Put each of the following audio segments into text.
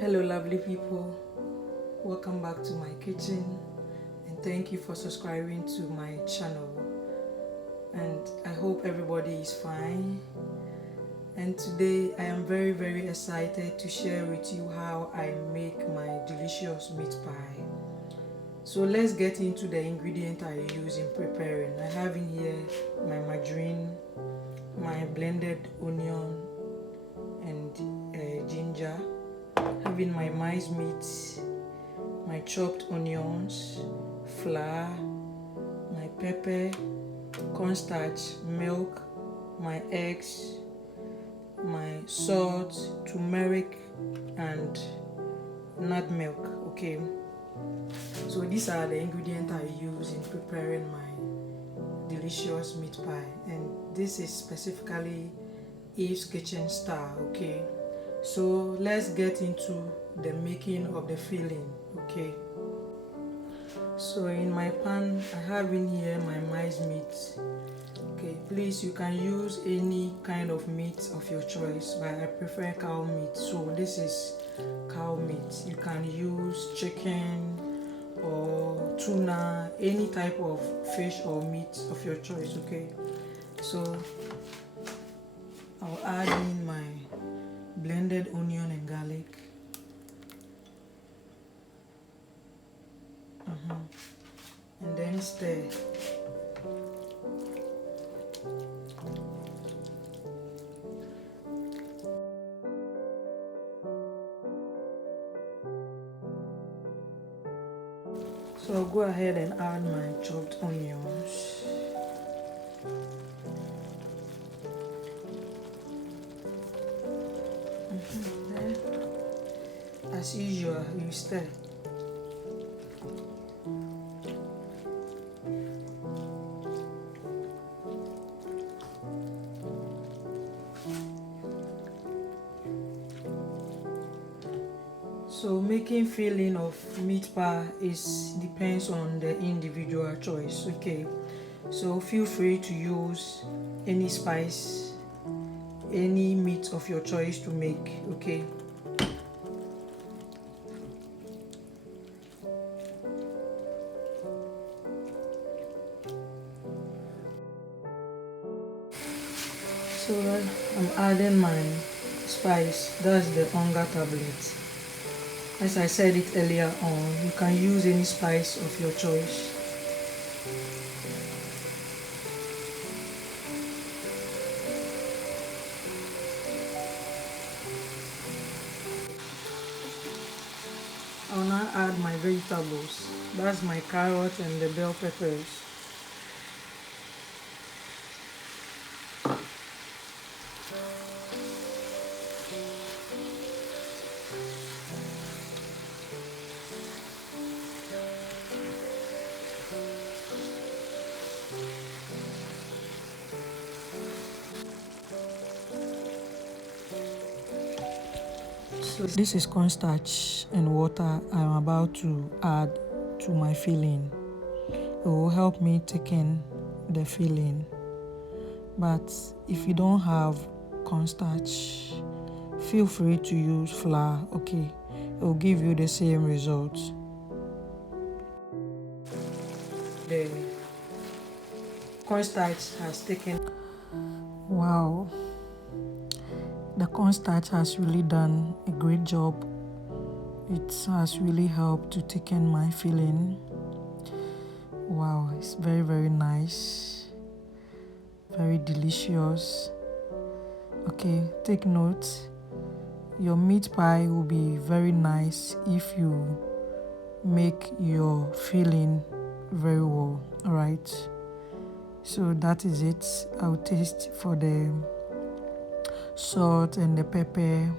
Hello lovely people, welcome back to my kitchen and thank you for subscribing to my channel, and I hope everybody is fine. And today I am very excited to share with you how I make my delicious meat pie. So let's get into the ingredient I use in preparing. I have in here my margarine, my blended onion and ginger, having my mice meat, my chopped onions, flour, my pepper, cornstarch, milk, my eggs, my salt, turmeric and nut milk. Okay, so these are the ingredients I use in preparing my delicious meat pie, and this is specifically Eve's kitchen style. Okay, so let's get into the making of the filling. Okay, so in my pan I have in here my mice meat. Okay, please, you can use any kind of meat of your choice, but I prefer cow meat, so this is cow meat. You can use chicken or tuna, any type of fish or meat of your choice. Okay, so I'll add in my blended onion and garlic. And then stir. So I'll go ahead and add my chopped onions. Then, as usual, you stir. So making filling of meat pie depends on the individual choice. Okay, so feel free to use any spice, any meat of your choice to make. Okay, so I'm adding my spice, that's the onga tablet. As I said it earlier on, you can use any spice of your choice. I'll now add my vegetables. That's my carrot and the bell peppers. So this is cornstarch and water I'm about to add to my filling. It will help me thicken the filling. But if you don't have cornstarch, feel free to use flour. Okay, it will give you the same results. The cornstarch has taken. Wow, the cornstarch has really done a great job. It has really helped to thicken my filling. Wow, it's very nice, very delicious. Okay, take note, your meat pie will be very nice if you make your filling very well. All right, so that is it. I'll taste for the salt and the pepper,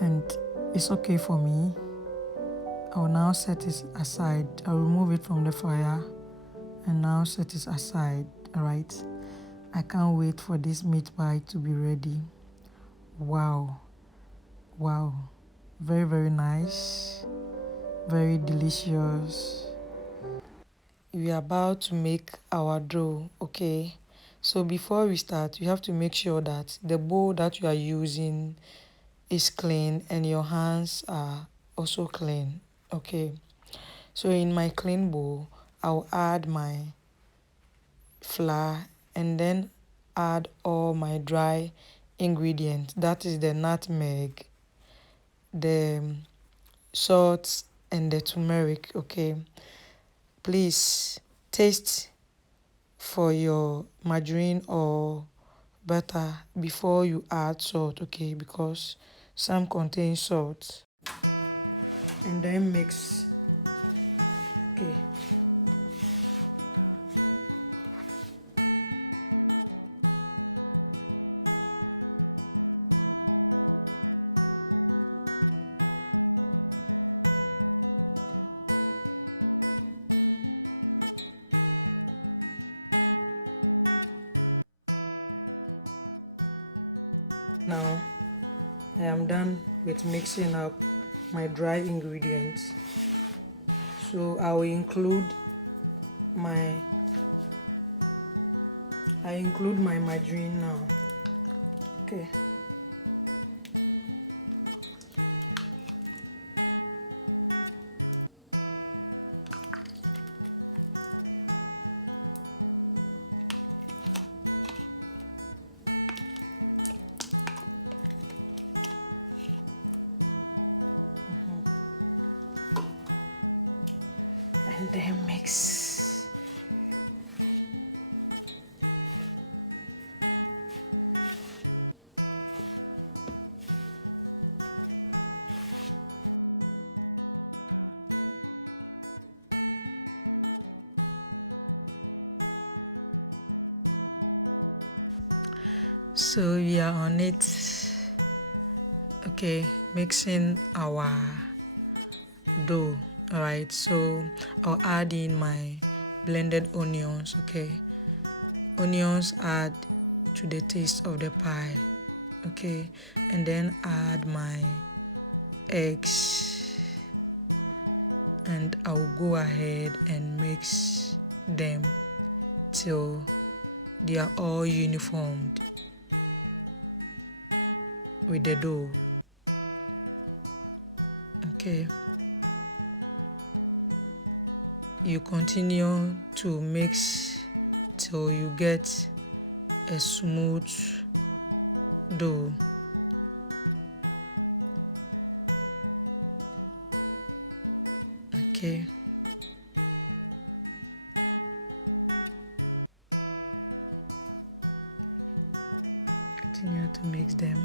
and it's okay for me. I'll now set it aside. I'll remove it from the fire and now set it aside. All right, I can't wait for this meat pie to be ready. Wow, very nice, very delicious. We are about to make our dough. Okay, so before we start, you have to make sure that the bowl that you are using is clean and your hands are also clean. Okay, so in my clean bowl, I'll add my flour and then add all my dry ingredients. That is the nutmeg, the salt, and the turmeric. Okay, please taste for your margarine or butter before you add salt, okay, because some contain salt. And then mix. Now I am done with mixing up my dry ingredients. So I will include my margarine now. Okay. And then mix. So we are on it. Okay, mixing our dough. Alright, so I'll add in my blended onions. Okay, onions add to the taste of the pie. Okay, and then add my eggs, and I'll go ahead and mix them till they are all uniformed with the dough. Okay, you continue to mix till you get a smooth dough. Okay, continue to mix them.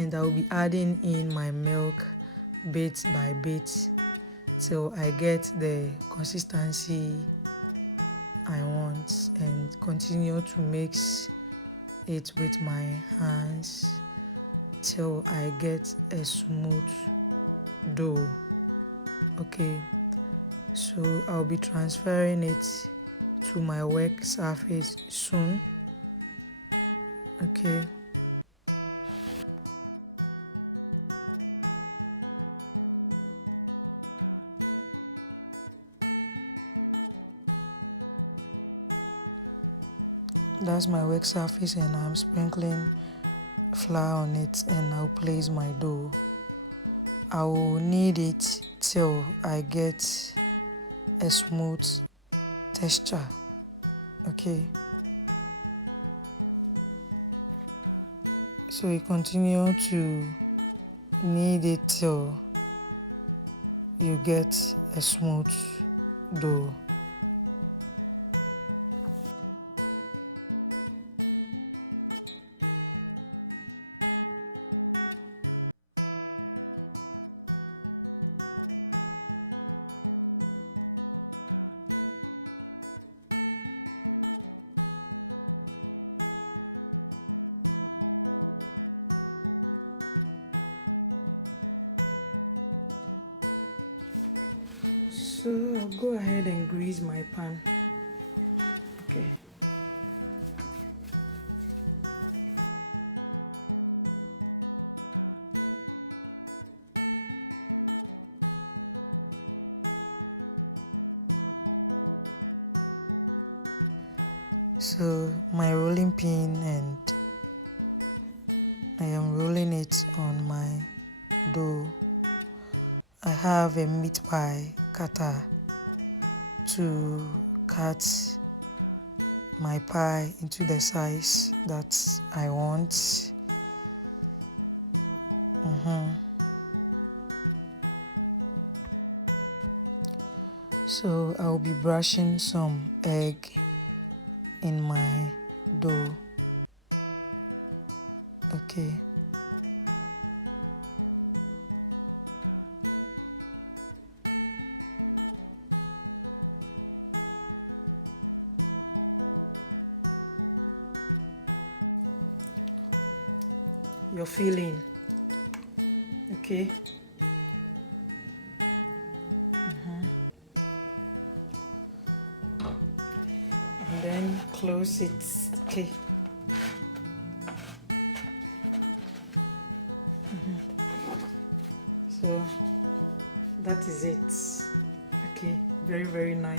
And I'll be adding in my milk bit by bit till I get the consistency I want, and continue to mix it with my hands till I get a smooth dough. Okay, so I'll be transferring it to my work surface soon. Okay. That's my work surface, and I'm sprinkling flour on it, and I'll place my dough. I will knead it till I get a smooth texture. Okay, so you continue to knead it till you get a smooth dough. So I'll go ahead and grease my pan. Okay. So my rolling pin, and I am rolling it on my dough. I have a meat pie cutter to cut my pie into the size that I want. So I'll be brushing some egg in my dough. Okay. Your feeling. Okay. And then close it. Okay. So that is it. Okay. Very, very nice.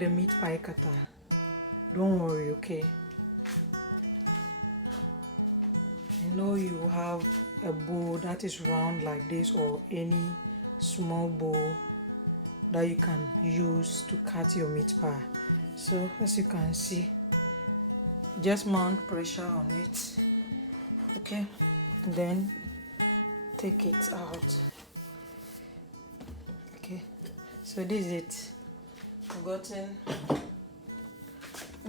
The meat pie cutter. Don't worry, okay? I know you have a bowl that is round like this, or any small bowl that you can use to cut your meat pie. So as you can see, just mount pressure on it. Okay, and then take it out. Okay, so this is it. Gotten.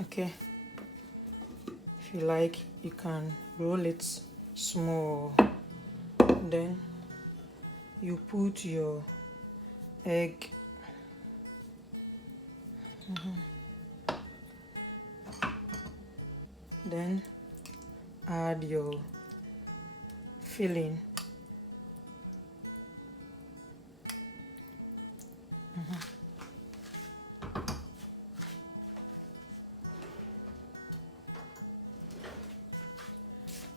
Okay, if you like, you can roll it small. Then you put your egg. Then add your filling.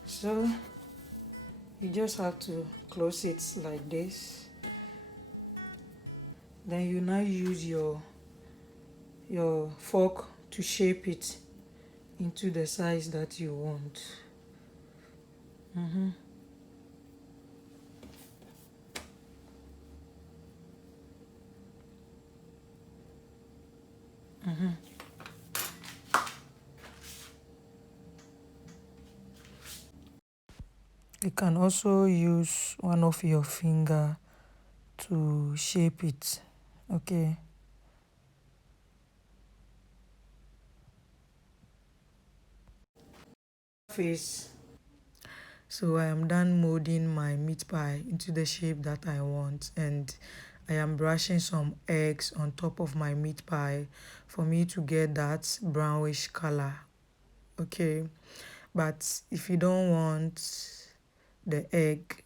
So you just have to close it like this. Then you now use your fork to shape it into the size that you want. You can also use one of your finger to shape it. Okay. Face. So I am done molding my meat pie into the shape that I want, and I am brushing some eggs on top of my meat pie for me to get that brownish color. Okay, but if you don't want the egg,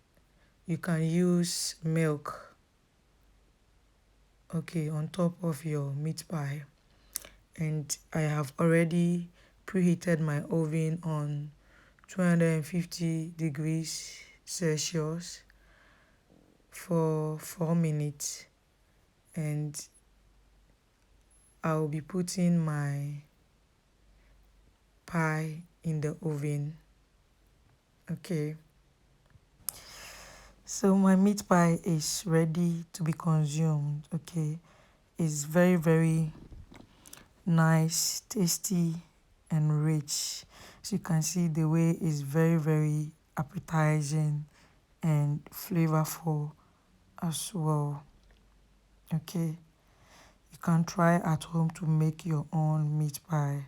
you can use milk, okay, on top of your meat pie. And I have already preheated my oven on 250 degrees Celsius for 4 minutes, and I'll be putting my pie in the oven. Okay, so my meat pie is ready to be consumed. Okay, it's very, very nice, tasty, and rich. So you can see the way it's very, very appetizing and flavorful as well. Okay, you can try at home to make your own meat pie.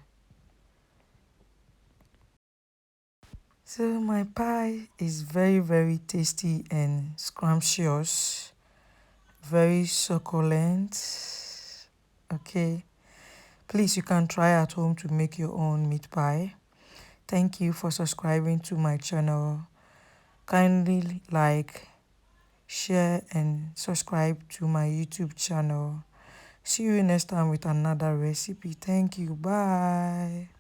So my pie is very, very tasty and scrumptious, very succulent. Okay, please, you can try at home to make your own meat pie. Thank you for subscribing to my channel. Kindly like, share, and subscribe to my YouTube channel. See you next time with another recipe. Thank you. Bye.